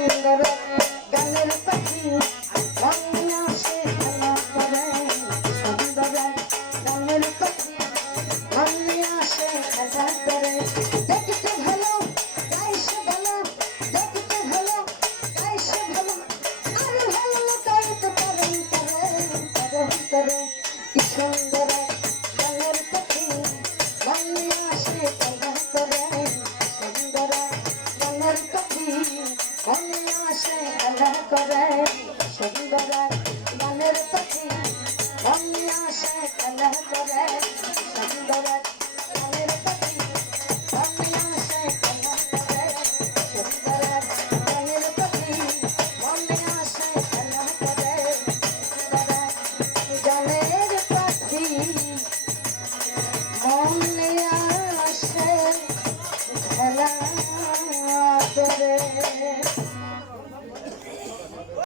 সুন্দর করে সুন্দর